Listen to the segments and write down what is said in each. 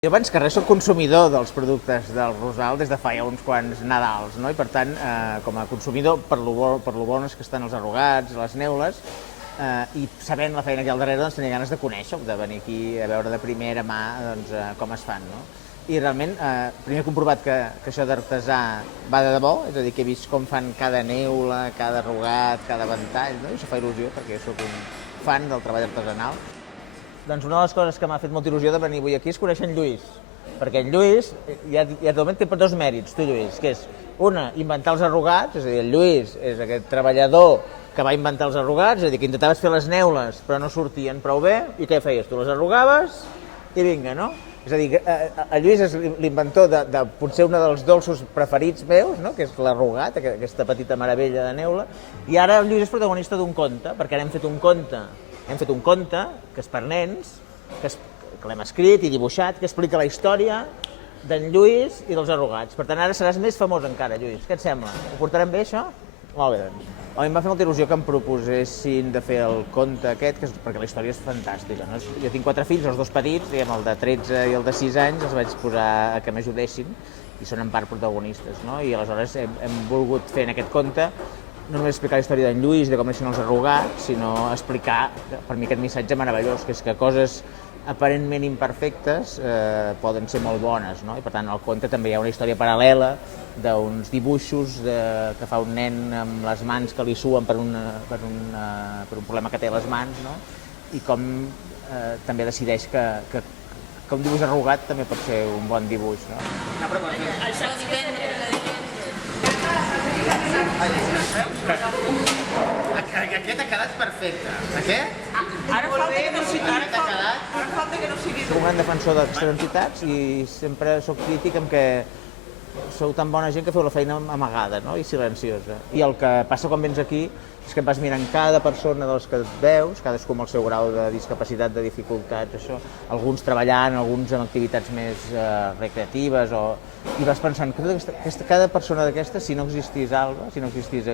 Jo abans que res soc consumidor dels productes del Rosal des de fa ja uns quants Nadals, no? I per tant, com a consumidor, per lo bones que estan els arrugats, les neules, i sabent la feina que hi ha al darrere, doncs tenia ganes de conèixer, de venir aquí a veure de primera mà doncs, com es fan, no? I realment, primer he comprovat que això d'artesà va de debò, és a dir, que he vist com fan cada neula, cada arrugat, cada ventall, no? I això fa il·lusió, perquè jo soc un fan del treball artesanal. Doncs una de les coses que m'ha fet molta il·lusió de venir avui aquí és conèixer en Lluís, perquè en Lluís ja de moment té dos mèrits, tu Lluís, que és, una, inventar els arrugats, és a dir, el Lluís és aquest treballador que va inventar els arrugats, és a dir, que intentaves fer les neules però no sortien prou bé, i què feies? Tu les arrugaves i vinga, no? És a dir, el Lluís és l'inventor de potser un dels dolços preferits meus, no? Que és l'arrugat, aquesta petita meravella de neula, i ara el Lluís és protagonista d'un conte, perquè ara hem fet un conte que és per nens, que l'hem escrit i dibuixat, que explica la història d'en Lluís i dels arrugats. Per tant, ara seràs més famós encara, Lluís. Què et sembla? Ho portarem bé, això? Molt bé, doncs. A mi em va fer molta il·lusió que em proposessin de fer el conte aquest, perquè la història és fantàstica, no? Jo tinc 4 fills, els 2 petits, diguem, el de 13 i el de 6 anys, els vaig posar a que m'ajudessin, i són en part protagonistes, no? I aleshores hem volgut fer en aquest conte no només explicar la història d'en Lluís, de com neixen els arrugats, sinó explicar, per mi, aquest missatge meravellós, que és que coses aparentment imperfectes poden ser molt bones, no? I per tant, al conte també hi ha una història paral·lela d'uns dibuixos que fa un nen amb les mans que li suen per un problema que té a les mans, no? I com també decideix que un dibuix arrugat també pot ser un bon dibuix, no? Aquest ha quedat perfecte. Aquest? Ara falta que no sigui... Soc un gran defensor d'aquestes entitats i sempre soc crític amb que sou tan bona gent que feu la feina amagada, no? I silenciosa. I el que passa quan vens aquí és que et vas mirant cada persona dels que et veus, cadascú amb el seu grau de discapacitat, de dificultats, això, alguns treballant, alguns en activitats més recreatives, i vas pensant que cada persona d'aquestes, si no existís Alba, si no existís,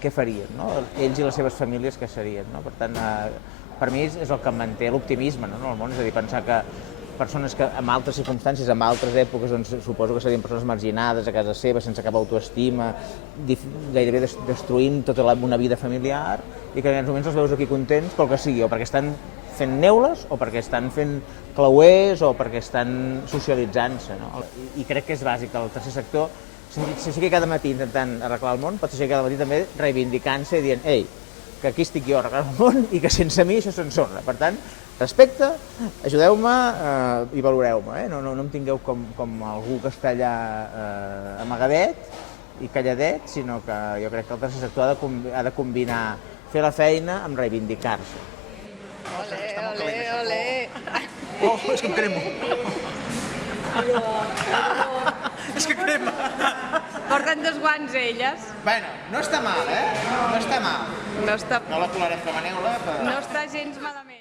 què farien, no? Ells i les seves famílies què serien, no? Per tant, per mi és el que em manté l'optimisme, no? En el món, és a dir, pensar que persones que en altres circumstàncies, en altres èpoques, doncs suposo que serien persones marginades a casa seva, sense cap autoestima, gairebé destruint tota una vida familiar, i que en aquests moments els veus aquí contents pel que sigui, o perquè estan fent neules, o perquè estan fent clauers, o perquè estan socialitzant-se, no? I crec que és bàsic que el tercer sector s'aixequi cada matí intentant arreglar el món, pot s'aixequi cada matí també reivindicant-se i dient, ei, que aquí estic jo arreglant el món i que sense mi això s'ensorra. Per tant, respecte, ajudeu-me i valoreu-me, no em tingueu com algú que està allà amagadet i calladet, sinó que jo crec que el tercer sector ha de combinar fer la feina amb reivindicar-se. Olé, olé, olé! Oh, és que em cremo! És que crema! Porten 2 guants, elles. Bueno, no està mal, No està mal. No està No la colarem com a neula, però... No està gens malament.